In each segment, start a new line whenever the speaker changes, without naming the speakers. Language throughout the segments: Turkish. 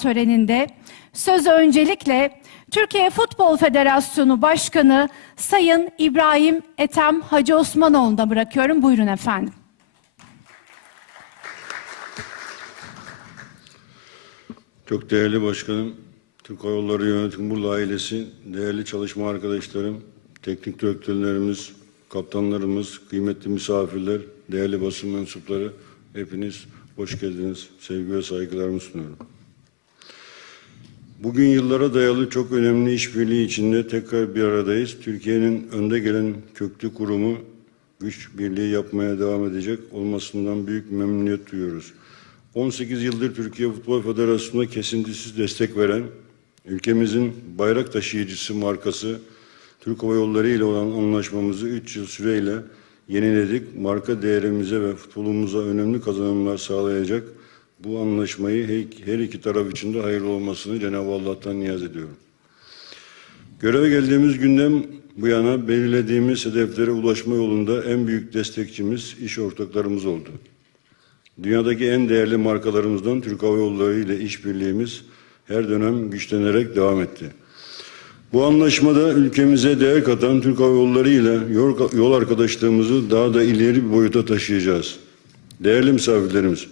töreninde sözü öncelikle Türkiye Futbol Federasyonu Başkanı Sayın İbrahim Ethem Hacı Osmanoğlu'na bırakıyorum. Buyurun efendim.
Çok değerli başkanım, Türk Hava Yolları Yönetim Kurulu ailesi, değerli çalışma arkadaşlarım, teknik direktörlerimiz, kaptanlarımız, kıymetli misafirler, değerli basın mensupları, hepiniz hoş geldiniz. Sevgi ve saygılarımı sunuyorum. Bugün yıllara dayalı çok önemli işbirliği içinde tekrar bir aradayız. Türkiye'nin önde gelen köklü kurumu güç birliği yapmaya devam edecek olmasından büyük memnuniyet duyuyoruz. 18 yıldır Türkiye Futbol Federasyonu'na kesintisiz destek veren, ülkemizin bayrak taşıyıcısı markası Türk Hava Yolları ile olan anlaşmamızı 3 yıl süreyle yeniledik. Marka değerimize ve futbolumuza önemli kazanımlar sağlayacak bu anlaşmayı her- iki taraf için de hayırlı olmasını Cenab-ı Allah'tan niyaz ediyorum. Göreve geldiğimiz günden bu yana belirlediğimiz hedeflere ulaşma yolunda en büyük destekçimiz iş ortaklarımız oldu. Dünyadaki en değerli markalarımızdan Türk Hava Yolları ile işbirliğimiz her dönem güçlenerek devam etti. Bu anlaşmada ülkemize değer katan Türk Hava Yolları ile yol arkadaşlığımızı daha da ileri bir boyuta taşıyacağız. Değerli misafirlerimiz,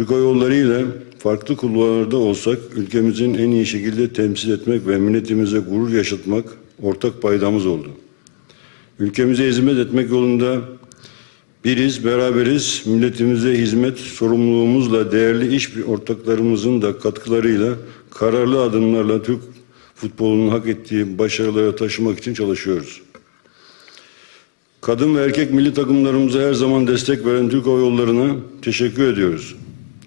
Türk Hava ile farklı kulvarlarda olsak ülkemizin en iyi şekilde temsil etmek ve milletimize gurur yaşatmak ortak paydamız oldu. Ülkemize hizmet etmek yolunda biriz, beraberiz. Milletimize hizmet sorumluluğumuzla değerli iş ortaklarımızın da katkılarıyla kararlı adımlarla Türk futbolunun hak ettiği başarılara taşımak için çalışıyoruz. Kadın ve erkek milli takımlarımıza her zaman destek veren Türk Hava Yolları'na teşekkür ediyoruz.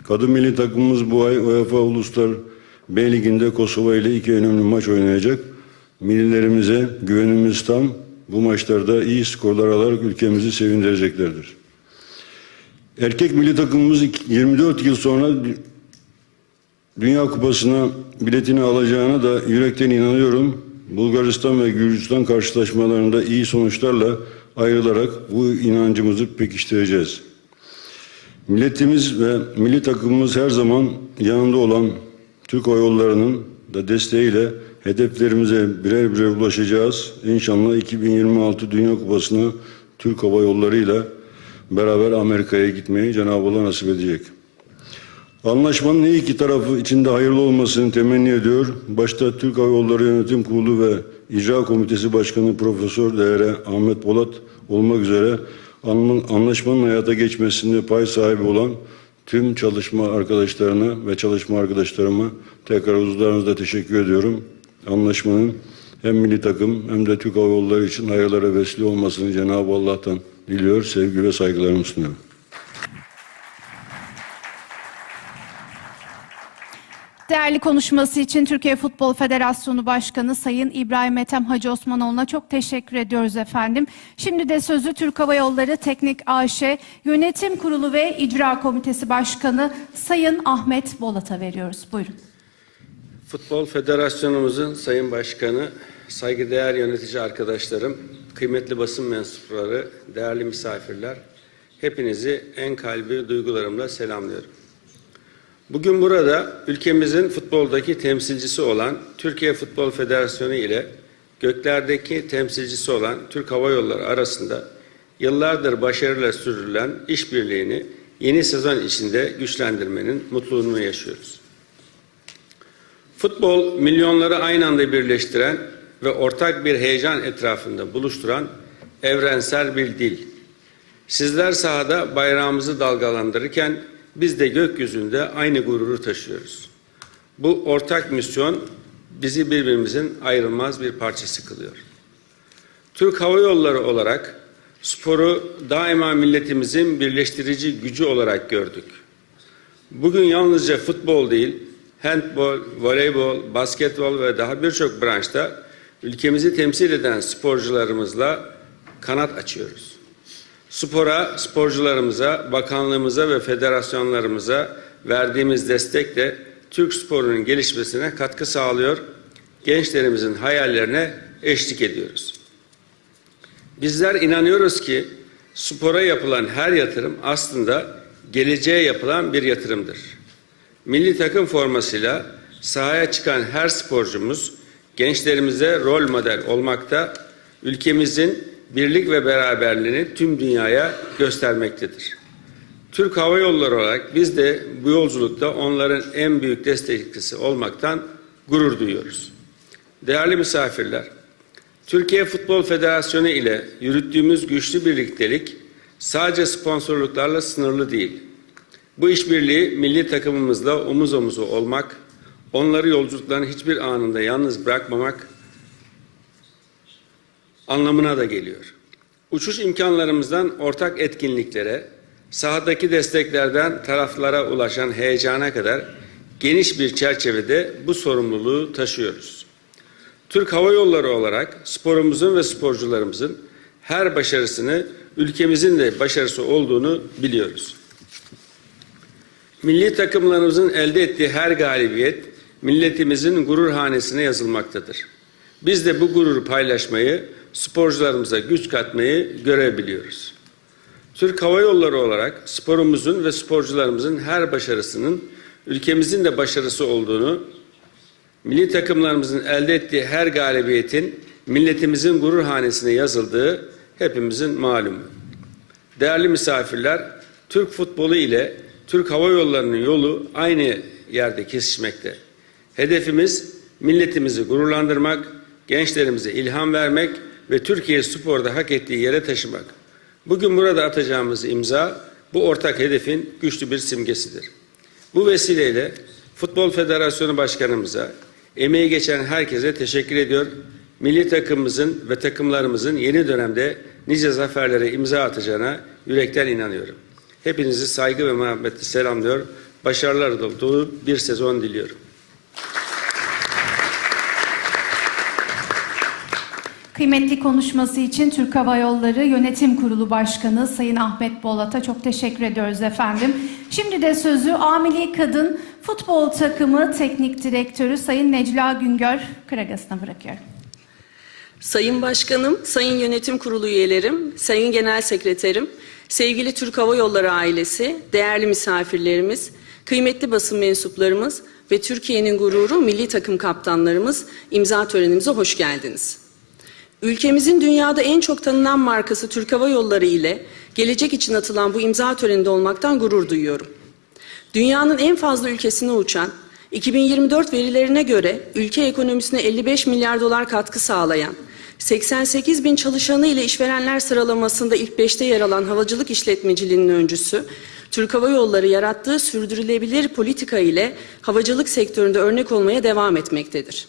Kadın milli takımımız bu ay UEFA Uluslar B Ligi'nde Kosova ile iki önemli maç oynayacak. Millilerimize güvenimiz tam. Bu maçlarda iyi skorlar alarak ülkemizi sevindireceklerdir. Erkek milli takımımız 24 yıl sonra Dünya Kupası'na biletini alacağına da yürekten inanıyorum. Bulgaristan ve Gürcistan karşılaşmalarında iyi sonuçlarla ayrılarak bu inancımızı pekiştireceğiz. Milletimiz ve milli takımımız her zaman yanında olan Türk Hava Yolları'nın da desteğiyle hedeflerimize birer birer ulaşacağız. İnşallah 2026 Dünya Kupası'na Türk Hava Yolları'yla beraber Amerika'ya gitmeyi Cenab-ı Allah nasip edecek. Anlaşmanın her iki tarafı içinde hayırlı olmasını temenni ediyor. Başta Türk Hava Yolları Yönetim Kurulu ve İcra Komitesi Başkanı Profesör Değere Ahmet Polat olmak üzere anlaşmanın hayata geçmesinde pay sahibi olan tüm çalışma arkadaşlarına ve çalışma arkadaşlarıma tekrar huzurlarınızda teşekkür ediyorum. Anlaşmanın hem milli takım hem de Türk Hava Yolları için hayırlara vesile olmasını Cenab-ı Allah'tan diliyor, sevgi ve saygılarımı sunuyorum.
Değerli konuşması için Türkiye Futbol Federasyonu Başkanı Sayın İbrahim Ethem Hacı Osmanoğlu'na çok teşekkür ediyoruz efendim. Şimdi de sözü Türk Hava Yolları Teknik AŞ Yönetim Kurulu ve İcra Komitesi Başkanı Sayın Ahmet Bolat'a veriyoruz. Buyurun.
Futbol Federasyonumuzun Sayın Başkanı, saygıdeğer yönetici arkadaşlarım, kıymetli basın mensupları, değerli misafirler, hepinizi en kalbi duygularımla selamlıyorum. Bugün burada ülkemizin futboldaki temsilcisi olan Türkiye Futbol Federasyonu ile göklerdeki temsilcisi olan Türk Hava Yolları arasında yıllardır başarıyla sürdürülen işbirliğini yeni sezon içinde güçlendirmenin mutluluğunu yaşıyoruz. Futbol milyonları aynı anda birleştiren ve ortak bir heyecan etrafında buluşturan evrensel bir dil. Sizler sahada bayrağımızı dalgalandırırken biz de gökyüzünde aynı gururu taşıyoruz. Bu ortak misyon bizi birbirimizin ayrılmaz bir parçası kılıyor. Türk Hava Yolları olarak sporu daima milletimizin birleştirici gücü olarak gördük. Bugün yalnızca futbol değil, handbol, voleybol, basketbol ve daha birçok branşta ülkemizi temsil eden sporcularımızla kanat açıyoruz. Spora, sporcularımıza, bakanlığımıza ve federasyonlarımıza verdiğimiz destekle Türk sporunun gelişmesine katkı sağlıyor, gençlerimizin hayallerine eşlik ediyoruz. Bizler inanıyoruz ki spora yapılan her yatırım aslında geleceğe yapılan bir yatırımdır. milli takım formasıyla sahaya çıkan her sporcumuz gençlerimize rol model olmakta, ülkemizin birlik ve beraberliğini tüm dünyaya göstermektedir. Türk Hava Yolları olarak biz de bu yolculukta onların en büyük destekçisi olmaktan gurur duyuyoruz. Değerli misafirler, Türkiye Futbol Federasyonu ile yürüttüğümüz güçlü birliktelik sadece sponsorluklarla sınırlı değil. Bu işbirliği milli takımımızla omuz omuza olmak, onları yolculukların hiçbir anında yalnız bırakmamak anlamına da geliyor. Uçuş imkanlarımızdan ortak etkinliklere, sahadaki desteklerden taraflara ulaşan heyecana kadar geniş bir çerçevede bu sorumluluğu taşıyoruz. Türk Hava Yolları olarak sporumuzun ve sporcularımızın her başarısını ülkemizin de başarısı olduğunu biliyoruz. Milli takımlarımızın elde ettiği her galibiyet milletimizin gurur hanesine yazılmaktadır. Biz de bu gururu paylaşmayı, sporcularımıza güç katmayı görev biliyoruz. Türk Hava Yolları olarak sporumuzun ve sporcularımızın her başarısının ülkemizin de başarısı olduğunu, milli takımlarımızın elde ettiği her galibiyetin milletimizin gurur hanesine yazıldığı hepimizin malumu. Değerli misafirler, Türk futbolu ile Türk Hava Yolları'nın yolu aynı yerde kesişmekte. Hedefimiz milletimizi gururlandırmak, gençlerimize ilham vermek ve Türkiye sporda hak ettiği yere taşımak. Bugün burada atacağımız imza bu ortak hedefin güçlü bir simgesidir. Bu vesileyle Futbol Federasyonu Başkanımıza, emeği geçen herkese teşekkür ediyor. Milli takımımızın ve takımlarımızın yeni dönemde nice zaferlere imza atacağına yürekten inanıyorum. Hepinizi saygı ve muhabbetle selamlıyor. Başarılar dolu, bir sezon diliyorum.
Kıymetli konuşması için Türk Hava Yolları Yönetim Kurulu Başkanı Sayın Ahmet Bolat'a çok teşekkür ediyoruz efendim. Şimdi de sözü Amili Kadın Futbol Takımı Teknik Direktörü Sayın Necla Güngör Kıragası'na bırakıyorum.
Sayın Başkanım, Sayın Yönetim Kurulu üyelerim, Sayın Genel Sekreterim, sevgili Türk Hava Yolları ailesi, değerli misafirlerimiz, kıymetli basın mensuplarımız ve Türkiye'nin gururu milli takım kaptanlarımız imza törenimize hoş geldiniz. Ülkemizin dünyada en çok tanınan markası Türk Hava Yolları ile gelecek için atılan bu imza töreninde olmaktan gurur duyuyorum. Dünyanın en fazla ülkesine uçan, 2024 verilerine göre ülke ekonomisine 55 milyar dolar katkı sağlayan, 88 bin çalışanı ile işverenler sıralamasında ilk 5'te yer alan havacılık işletmeciliğinin öncüsü, Türk Hava Yolları yarattığı sürdürülebilir politika ile havacılık sektöründe örnek olmaya devam etmektedir.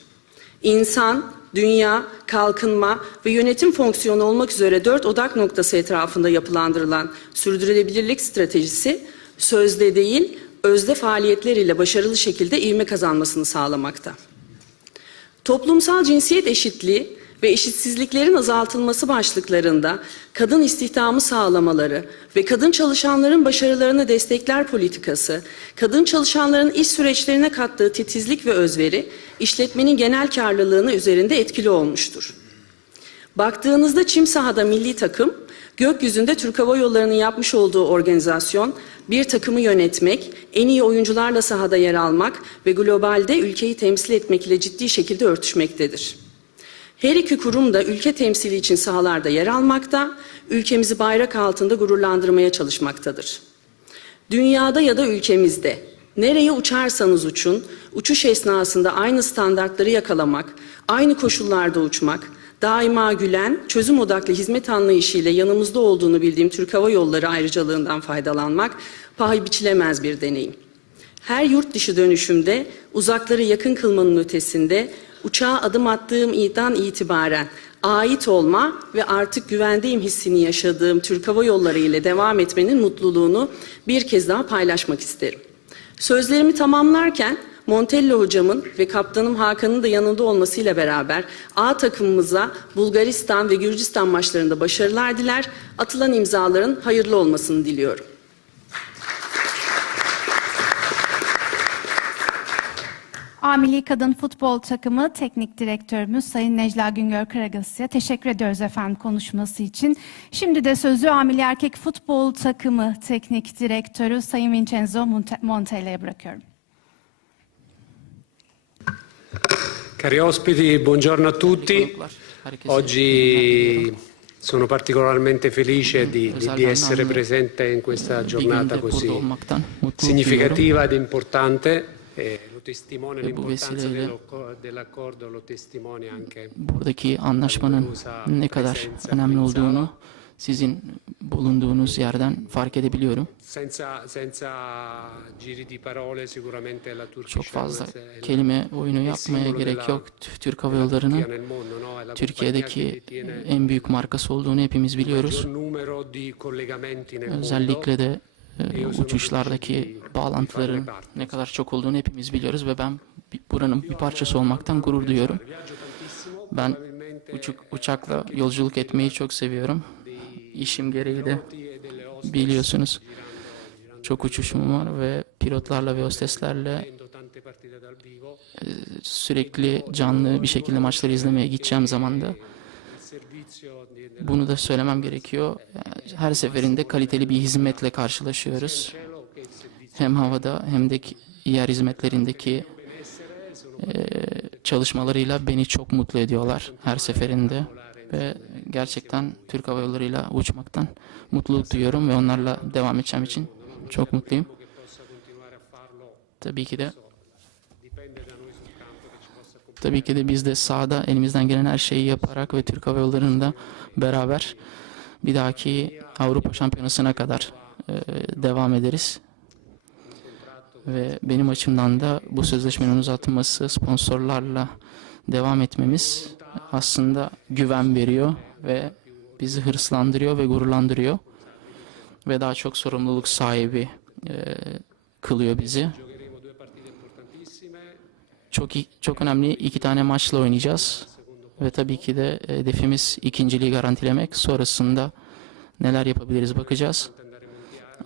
İnsan, dünya, kalkınma ve yönetim fonksiyonu olmak üzere dört odak noktası etrafında yapılandırılan sürdürülebilirlik stratejisi sözde değil, özde faaliyetleriyle başarılı şekilde ivme kazanmasını sağlamakta. Toplumsal cinsiyet eşitliği ve eşitsizliklerin azaltılması başlıklarında kadın istihdamı sağlamaları ve kadın çalışanların başarılarını destekler politikası, kadın çalışanların iş süreçlerine kattığı titizlik ve özveri, işletmenin genel karlılığını üzerinde etkili olmuştur. Baktığınızda çim sahada milli takım, gökyüzünde Türk Hava Yolları'nın yapmış olduğu organizasyon, bir takımı yönetmek, en iyi oyuncularla sahada yer almak ve globalde ülkeyi temsil etmek ile ciddi şekilde örtüşmektedir. Her iki kurum da ülke temsili için sahalarda yer almakta, ülkemizi bayrak altında gururlandırmaya çalışmaktadır. Dünyada ya da ülkemizde nereye uçarsanız uçun, uçuş esnasında aynı standartları yakalamak, aynı koşullarda uçmak, daima gülen, çözüm odaklı hizmet anlayışıyla yanımızda olduğunu bildiğim Türk Hava Yolları ayrıcalığından faydalanmak paha biçilemez bir deneyim. Her yurt dışı dönüşümde uzakları yakın kılmanın ötesinde uçağa adım attığım ilden itibaren ait olma ve artık güvendeyim hissini yaşadığım Türk Hava Yolları ile devam etmenin mutluluğunu bir kez daha paylaşmak isterim. Sözlerimi tamamlarken Montello hocamın ve kaptanım Hakan'ın da yanında olmasıyla beraber A takımımıza Bulgaristan ve Gürcistan maçlarında başarılar diler, atılan imzaların hayırlı olmasını diliyorum.
Amili Kadın Futbol Takımı Teknik Direktörümüz Sayın Necla Güngör Karagazı'ya teşekkür ediyoruz efendim konuşması için. Şimdi de sözü Amili Erkek Futbol Takımı Teknik Direktörü Sayın Vincenzo Montella'ya bırakıyorum.
Cari ospiti, buongiorno a tutti. Oggi sono particolarmente felice di, di, di, essere presente in questa giornata così significativa ed importante. E
bu
l'importanza
vesileyle
dello- dell'accordo lo testimonia anche
Buradaki anlaşmanın ne kadar önemli olduğunu sizin bulunduğunuz yerden fark edebiliyorum. Çok fazla kelime oyunu yapmaya gerek yok. Türk Hava Yolları'nın Türkiye'deki en büyük markası olduğunu hepimiz biliyoruz. Özellikle de e, uçuşlardaki bağlantıların ne kadar çok olduğunu hepimiz biliyoruz ve ben buranın bir parçası olmaktan gurur duyuyorum. Ben uçuk, uçakla yolculuk etmeyi çok seviyorum. İşim gereği de biliyorsunuz çok uçuşum var ve pilotlarla ve hosteslerle
vivo,
sürekli canlı bir şekilde maçları izlemeye gideceğim zaman da bunu da söylemem gerekiyor. Her seferinde kaliteli bir hizmetle karşılaşıyoruz. Hem havada hem de yer hizmetlerindeki eee, çalışmalarıyla beni çok mutlu ediyorlar her seferinde. Ve gerçekten Türk Hava Yolları'yla uçmaktan mutluluk duyuyorum ve onlarla devam edeceğim için çok mutluyum. Tabii ki de Tabii ki de biz de sahada elimizden gelen her şeyi yaparak ve Türk Hava Yolları'nda beraber bir dahaki Avrupa Şampiyonası'na kadar e, devam ederiz. Ve benim açımdan da bu sözleşmenin uzatılması, sponsorlarla devam etmemiz aslında güven veriyor ve bizi hırslandırıyor ve gururlandırıyor. Ve daha çok sorumluluk sahibi e, kılıyor bizi. Çok çok önemli iki tane maçla oynayacağız. Ve tabii ki de hedefimiz ikinciliği garantilemek. Sonrasında neler yapabiliriz bakacağız.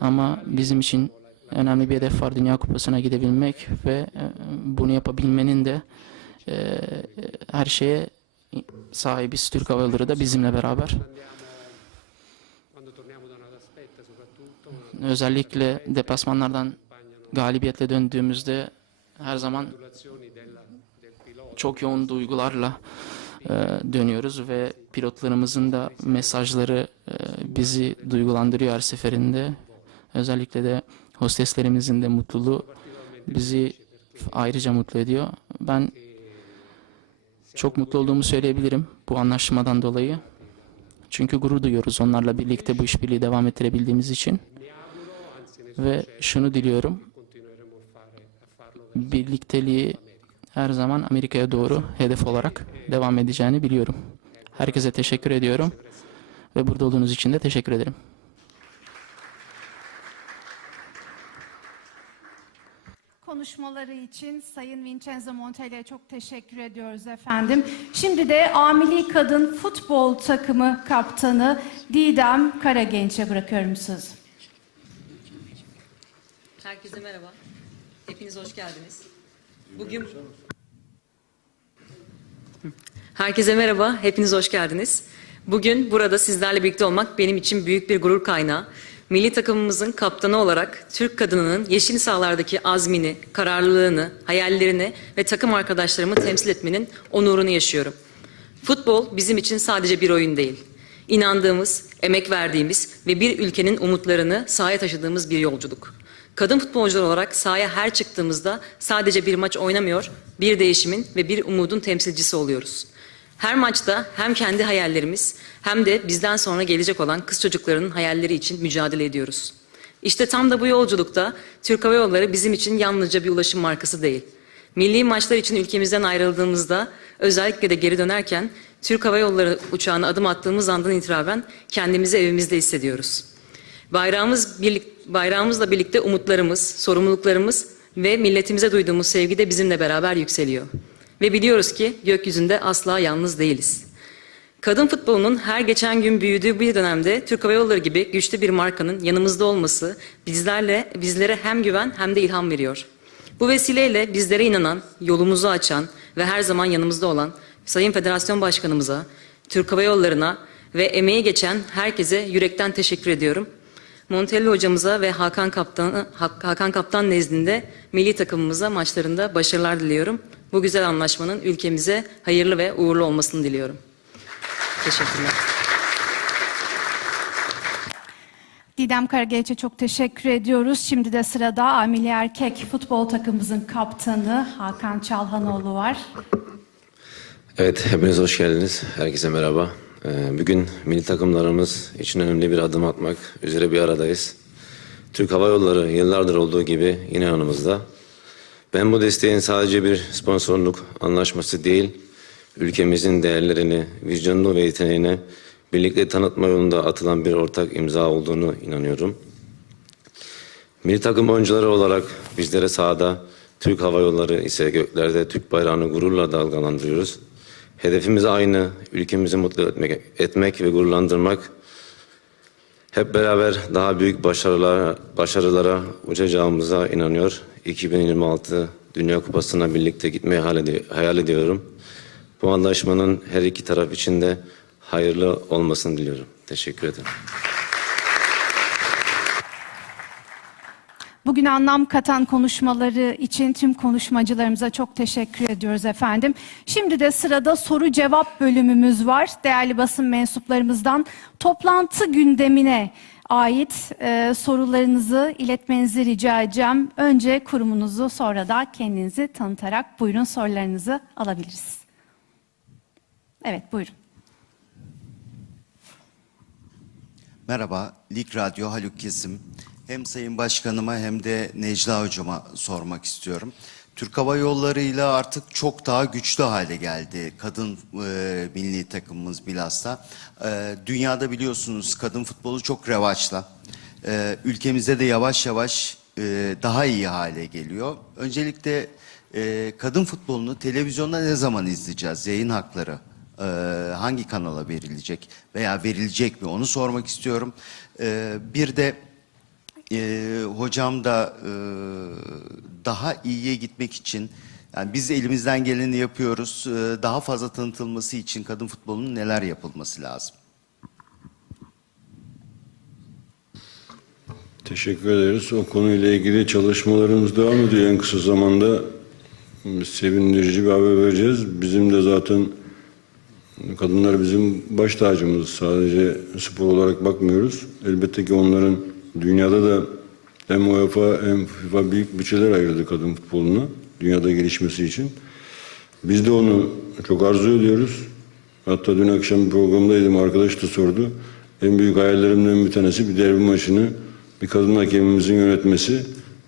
Ama bizim için önemli bir hedef var Dünya Kupası'na gidebilmek ve e, bunu yapabilmenin de e, her şeye sahibiz. Türk Hava Yolları da bizimle beraber. Özellikle deplasmanlardan galibiyetle döndüğümüzde her zaman çok yoğun duygularla e, dönüyoruz ve pilotlarımızın da mesajları e, bizi duygulandırıyor her seferinde. Özellikle de hosteslerimizin de mutluluğu bizi ayrıca mutlu ediyor. Ben çok mutlu olduğumu söyleyebilirim bu anlaşmadan dolayı. Çünkü gurur duyuyoruz onlarla birlikte bu işbirliği devam ettirebildiğimiz için. Ve şunu diliyorum. Birlikteliği her zaman Amerika'ya doğru hedef olarak devam edeceğini biliyorum. Herkese teşekkür ediyorum. Ve burada olduğunuz için de teşekkür ederim.
Konuşmaları için Sayın Vincenzo Montella'ya çok teşekkür ediyoruz efendim. Şimdi de Amili Kadın Futbol Takımı Kaptanı Didem Karagenç'e bırakıyorum sözü.
Herkese merhaba. Hepiniz hoş geldiniz. Bugün Herkese merhaba. Hepiniz hoş geldiniz. Bugün burada sizlerle birlikte olmak benim için büyük bir gurur kaynağı. Milli takımımızın kaptanı olarak Türk kadınının yeşil sahalardaki azmini, kararlılığını, hayallerini ve takım arkadaşlarımı temsil etmenin onurunu yaşıyorum. Futbol bizim için sadece bir oyun değil. İnandığımız, emek verdiğimiz ve bir ülkenin umutlarını sahaya taşıdığımız bir yolculuk. Kadın futbolcular olarak sahaya her çıktığımızda sadece bir maç oynamıyor, bir değişimin ve bir umudun temsilcisi oluyoruz. Her maçta hem kendi hayallerimiz hem de bizden sonra gelecek olan kız çocuklarının hayalleri için mücadele ediyoruz. İşte tam da bu yolculukta Türk Hava Yolları bizim için yalnızca bir ulaşım markası değil. Milli maçlar için ülkemizden ayrıldığımızda özellikle de geri dönerken Türk Hava Yolları uçağına adım attığımız andan itibaren kendimizi evimizde hissediyoruz. Bayrağımız birlik, bayrağımızla birlikte umutlarımız, sorumluluklarımız ve milletimize duyduğumuz sevgi de bizimle beraber yükseliyor. Ve biliyoruz ki gökyüzünde asla yalnız değiliz. Kadın futbolunun her geçen gün büyüdüğü bir dönemde Türk Hava Yolları gibi güçlü bir markanın yanımızda olması bizlerle bizlere hem güven hem de ilham veriyor. Bu vesileyle bizlere inanan, yolumuzu açan ve her zaman yanımızda olan Sayın Federasyon Başkanımıza, Türk Hava Yolları'na ve emeği geçen herkese yürekten teşekkür ediyorum. Montelli hocamıza ve Hakan Kaptan, Hakan Kaptan nezdinde milli takımımıza maçlarında başarılar diliyorum. Bu güzel anlaşmanın ülkemize hayırlı ve uğurlu olmasını diliyorum. Teşekkürler.
Didem Karageç'e çok teşekkür ediyoruz. Şimdi de sırada Amili Erkek futbol takımımızın kaptanı Hakan Çalhanoğlu var.
Evet, hepiniz hoş geldiniz. Herkese merhaba. Ee, Bugün milli takımlarımız için önemli bir adım atmak üzere bir aradayız. Türk Hava Yolları yıllardır olduğu gibi yine yanımızda. Ben bu desteğin sadece bir sponsorluk anlaşması değil, ülkemizin değerlerini, vizyonunu ve yeteneğini birlikte tanıtma yolunda atılan bir ortak imza olduğunu inanıyorum. Milli takım oyuncuları olarak bizlere sahada, Türk Hava Yolları ise göklerde Türk bayrağını gururla dalgalandırıyoruz. Hedefimiz aynı, ülkemizi mutlu etmek, etmek ve gururlandırmak. Hep beraber daha büyük başarılara, başarılara uçacağımıza inanıyor. 2026 Dünya Kupası'na birlikte gitmeyi hayal, edi- hayal ediyorum. Bu anlaşmanın her iki taraf için de hayırlı olmasını diliyorum. Teşekkür ederim.
Bugün anlam katan konuşmaları için tüm konuşmacılarımıza çok teşekkür ediyoruz efendim. Şimdi de sırada soru cevap bölümümüz var. Değerli basın mensuplarımızdan toplantı gündemine ait e, sorularınızı iletmenizi rica edeceğim. Önce kurumunuzu sonra da kendinizi tanıtarak buyurun sorularınızı alabiliriz. Evet buyurun.
Merhaba, Lig Radyo Haluk Kesim. Hem Sayın Başkanıma hem de Necla Hocama sormak istiyorum. Türk Hava Yolları ile artık çok daha güçlü hale geldi kadın e, milli takımımız bilhassa. E, dünyada biliyorsunuz kadın futbolu çok revaçta. E, ülkemizde de yavaş yavaş e, daha iyi hale geliyor. Öncelikle e, kadın futbolunu televizyonda ne zaman izleyeceğiz? Yayın hakları e, hangi kanala verilecek veya verilecek mi onu sormak istiyorum. E, bir de e, hocam da e, daha iyiye gitmek için yani biz elimizden geleni yapıyoruz. E, daha fazla tanıtılması için kadın futbolunun neler yapılması lazım?
Teşekkür ederiz. O konuyla ilgili çalışmalarımız devam ediyor. En kısa zamanda sevindirici bir haber vereceğiz. Bizim de zaten kadınlar bizim baş tacımız. Sadece spor olarak bakmıyoruz. Elbette ki onların dünyada da hem UEFA hem FIFA büyük bütçeler ayırdı kadın futboluna. Dünyada gelişmesi için. Biz de onu çok arzu ediyoruz. Hatta dün akşam bir programdaydım. Arkadaş da sordu. En büyük hayallerimden bir tanesi bir derbi maçını bir kadın hakemimizin yönetmesi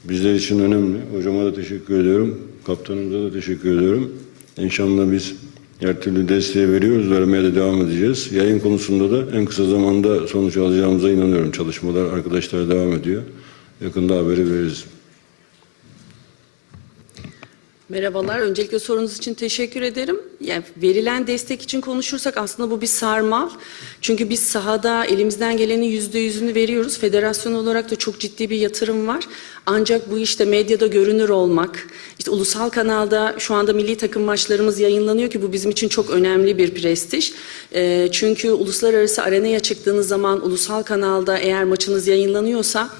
bizler için önemli. Hocama da teşekkür ediyorum. Kaptanımıza da teşekkür ediyorum. İnşallah biz her türlü desteği veriyoruz. Vermeye de devam edeceğiz. Yayın konusunda da en kısa zamanda sonuç alacağımıza inanıyorum. Çalışmalar arkadaşlar devam ediyor. Yakında haberi veririz.
Merhabalar. Öncelikle sorunuz için teşekkür ederim. Yani verilen destek için konuşursak aslında bu bir sarmal. Çünkü biz sahada elimizden gelenin yüzde yüzünü veriyoruz. Federasyon olarak da çok ciddi bir yatırım var. Ancak bu işte medyada görünür olmak, işte ulusal kanalda şu anda milli takım maçlarımız yayınlanıyor ki bu bizim için çok önemli bir prestij. Ee, çünkü uluslararası arenaya çıktığınız zaman ulusal kanalda eğer maçınız yayınlanıyorsa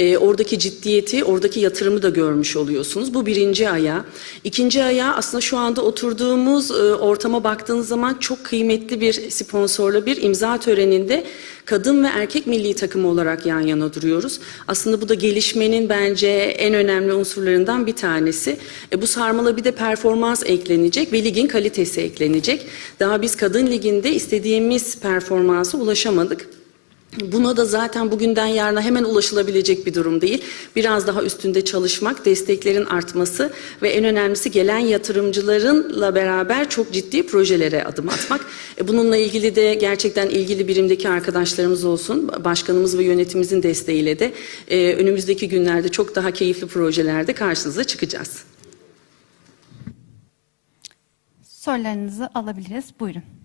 e, oradaki ciddiyeti, oradaki yatırımı da görmüş oluyorsunuz. Bu birinci ayağı. İkinci ayağı aslında şu anda oturduğumuz e, ortama baktığınız zaman çok kıymetli bir sponsorla bir imza töreninde kadın ve erkek milli takımı olarak yan yana duruyoruz. Aslında bu da gelişmenin bence en önemli unsurlarından bir tanesi. E, bu sarmala bir de performans eklenecek ve ligin kalitesi eklenecek. Daha biz kadın liginde istediğimiz performansa ulaşamadık. Buna da zaten bugünden yarına hemen ulaşılabilecek bir durum değil. Biraz daha üstünde çalışmak, desteklerin artması ve en önemlisi gelen yatırımcılarınla beraber çok ciddi projelere adım atmak. E, Bununla ilgili de gerçekten ilgili birimdeki arkadaşlarımız olsun, başkanımız ve yönetimimizin desteğiyle de e, önümüzdeki günlerde çok daha keyifli projelerde karşınıza çıkacağız.
Sorularınızı alabiliriz. Buyurun.
–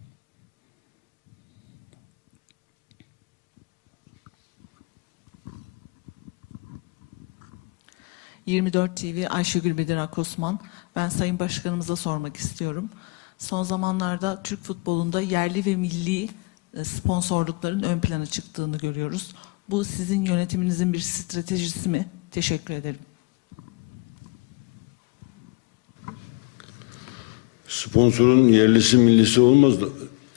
24 TV Ayşegül Bedir Akosman. Ben Sayın Başkanımıza sormak istiyorum. Son zamanlarda Türk futbolunda yerli ve milli e, sponsorlukların ön plana çıktığını görüyoruz. Bu sizin yönetiminizin bir stratejisi mi? Teşekkür ederim.
Sponsorun yerlisi millisi olmaz.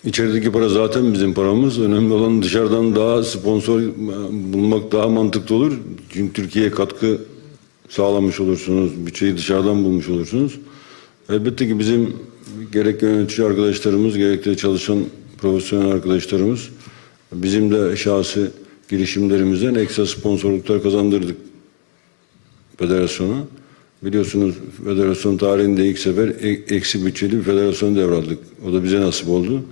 İçerideki para zaten bizim paramız. Önemli olan dışarıdan daha sponsor e, bulmak daha mantıklı olur. Çünkü Türkiye'ye katkı sağlamış olursunuz. Bütçeyi dışarıdan bulmuş olursunuz. Elbette ki bizim gerek yönetici arkadaşlarımız gerek de çalışan profesyonel arkadaşlarımız bizim de şahsi girişimlerimizden ekstra sponsorluklar kazandırdık federasyona. Biliyorsunuz federasyon tarihinde ilk sefer e- eksi bütçeli bir federasyon devraldık. O da bize nasip oldu.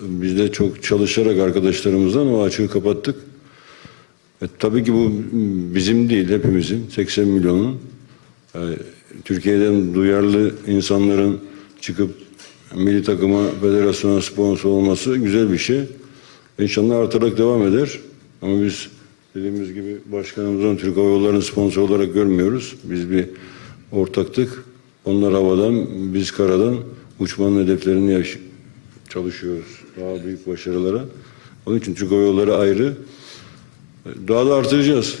Biz de çok çalışarak arkadaşlarımızdan o açığı kapattık. E, tabii ki bu bizim değil, hepimizin, 80 milyonun. e, Türkiye'den duyarlı insanların çıkıp milli takıma, federasyona sponsor olması güzel bir şey. İnşallah artarak devam eder. Ama biz dediğimiz gibi başkanımızın Türk Hava Yolları'nı sponsor olarak görmüyoruz. Biz bir ortaktık. Onlar havadan, biz karadan uçmanın hedeflerini çalışıyoruz. Daha büyük başarılara. Onun için Türk Hava Yolları ayrı. Daha da artıracağız.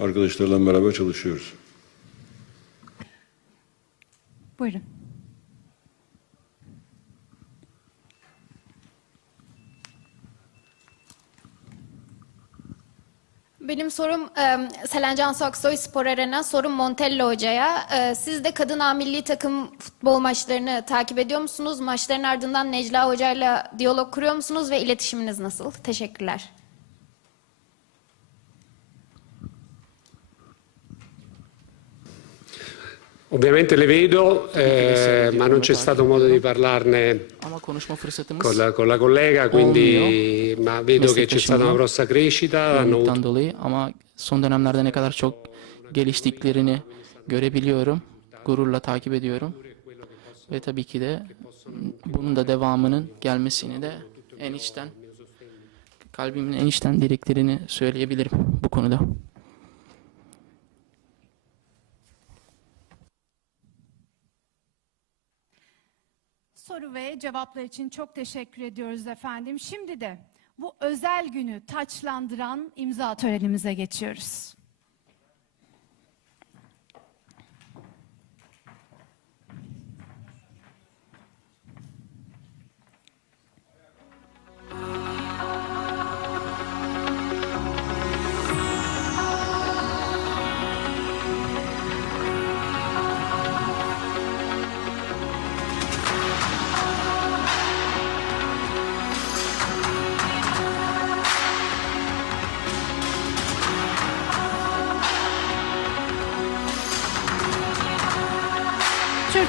Arkadaşlarla beraber çalışıyoruz.
Buyurun.
Benim sorum e, Selen Cansu Aksoy Spor Arena. Sorum Montello Hoca'ya. E, siz de kadın A milli takım futbol maçlarını takip ediyor musunuz? Maçların ardından Necla Hoca'yla diyalog kuruyor musunuz ve iletişiminiz nasıl? Teşekkürler.
Ovviamente le vedo, eh, ma non c'è stato modo di parlarne
fırsatımız
con la, con la collega, quindi ma vedo che c'è stata una grossa crescita. Hanno
dolayı ama son dönemlerde ne kadar çok geliştiklerini görebiliyorum. Gururla takip ediyorum. Ve tabii ki de bunun da devamının gelmesini de en içten kalbimin en içten dileklerini söyleyebilirim bu konuda.
Soru ve cevaplar için çok teşekkür ediyoruz efendim. Şimdi de bu özel günü taçlandıran imza törenimize geçiyoruz.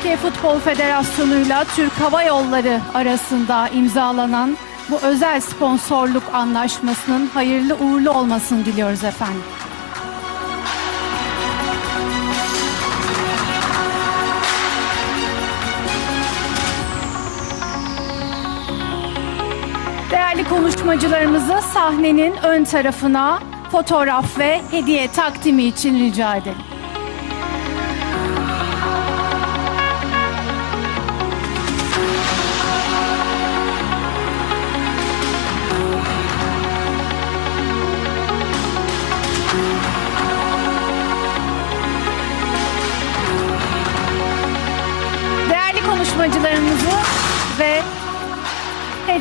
Türkiye Futbol Federasyonu'yla Türk Hava Yolları arasında imzalanan bu özel sponsorluk anlaşmasının hayırlı uğurlu olmasını diliyoruz efendim. Değerli konuşmacılarımızı sahnenin ön tarafına fotoğraf ve hediye takdimi için rica edelim.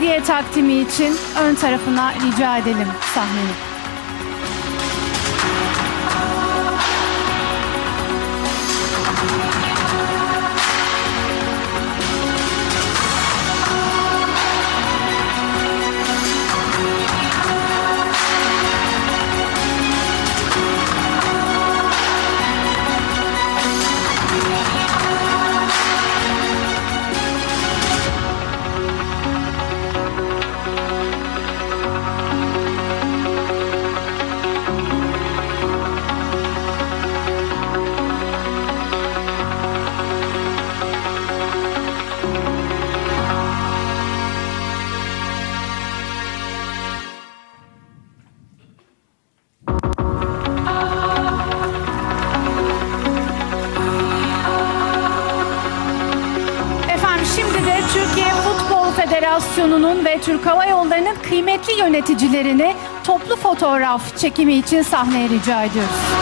Hediye takdimi için ön tarafına rica edelim sahneyi. Federasyonu'nun ve Türk Hava Yolları'nın kıymetli yöneticilerini toplu fotoğraf çekimi için sahneye rica ediyoruz.